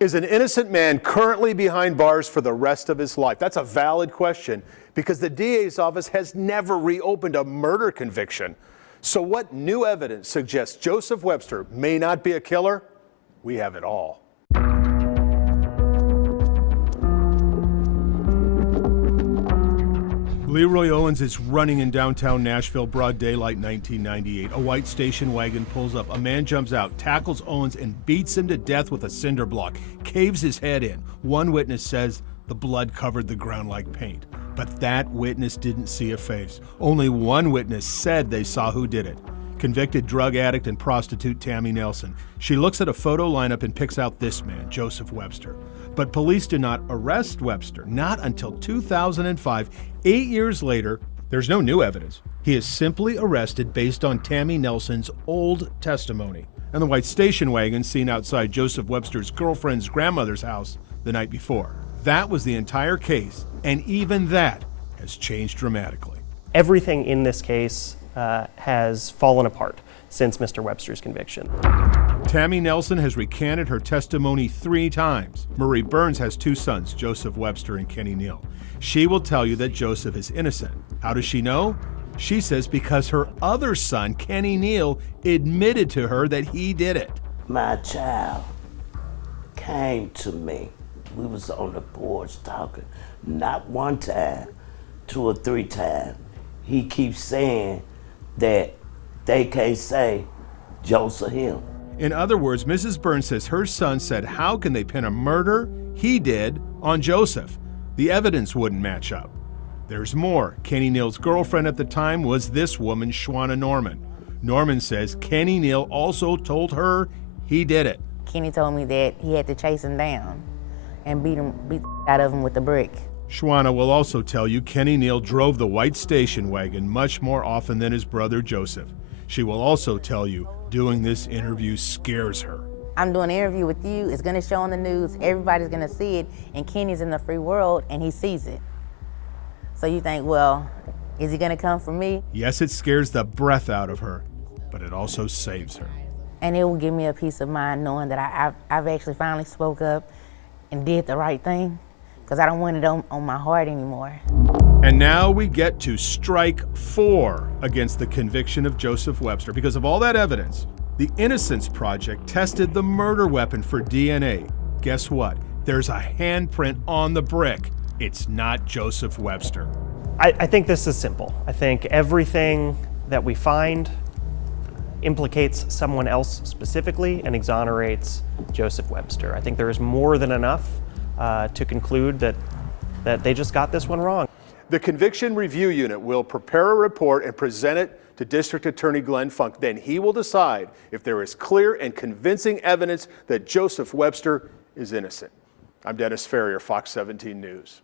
Is an innocent man currently behind bars for the rest of his life? That's a valid question because the DA's office has never reopened a murder conviction. So what new evidence suggests Joseph Webster may not be a killer? We have it all. Leroy Owens is running in downtown Nashville, broad daylight, 1998. A white station wagon pulls up. A man jumps out, tackles Owens, and beats him to death with a cinder block, caves his head in. One witness says the blood covered the ground like paint, but that witness didn't see a face. Only one witness said they saw who did it. Convicted drug addict and prostitute Tammy Nelson. She looks at a photo lineup and picks out this man, Joseph Webster. But police do not arrest Webster, not until 2005. 8 years later, there's no new evidence. He is simply arrested based on Tammy Nelson's old testimony and the white station wagon seen outside Joseph Webster's girlfriend's grandmother's house the night before. That was the entire case, and even that has changed dramatically. Everything in this case has fallen apart since Mr. Webster's conviction. Tammy Nelson has recanted her testimony 3 times. Marie Burns has 2 sons, Joseph Webster and Kenny Neal. She will tell you that Joseph is innocent. How does she know? She says because her other son, Kenny Neal, admitted to her that he did it. My child came to me. We was on the porch talking, not 1 time, 2 or 3 times. He keeps saying that they can't say Joseph him. In other words, Mrs. Burns says her son said, how can they pin a murder he did on Joseph? The evidence wouldn't match up. There's more. Kenny Neal's girlfriend at the time was this woman, Shawana Norman. Norman says Kenny Neal also told her he did it. Kenny told me that he had to chase him down and beat the out of him with a brick. Shawana will also tell you Kenny Neal drove the white station wagon much more often than his brother Joseph. She will also tell you doing this interview scares her. I'm doing an interview with you, it's gonna show on the news, everybody's gonna see it, and Kenny's in the free world and he sees it. So you think, well, is he gonna come for me? Yes, it scares the breath out of her, but it also saves her. And it will give me a peace of mind knowing that I've actually finally spoke up and did the right thing, because I don't want it on my heart anymore. And now we get to strike 4 against the conviction of Joseph Webster. Because of all that evidence, the Innocence Project tested the murder weapon for DNA. Guess what? There's a handprint on the brick. It's not Joseph Webster. I think this is simple. I think everything that we find implicates someone else specifically and exonerates Joseph Webster. I think there is more than enough to conclude that they just got this one wrong. The Conviction Review Unit will prepare a report and present it to District Attorney Glenn Funk. Then he will decide if there is clear and convincing evidence that Joseph Webster is innocent. I'm Dennis Ferrier, Fox 17 News.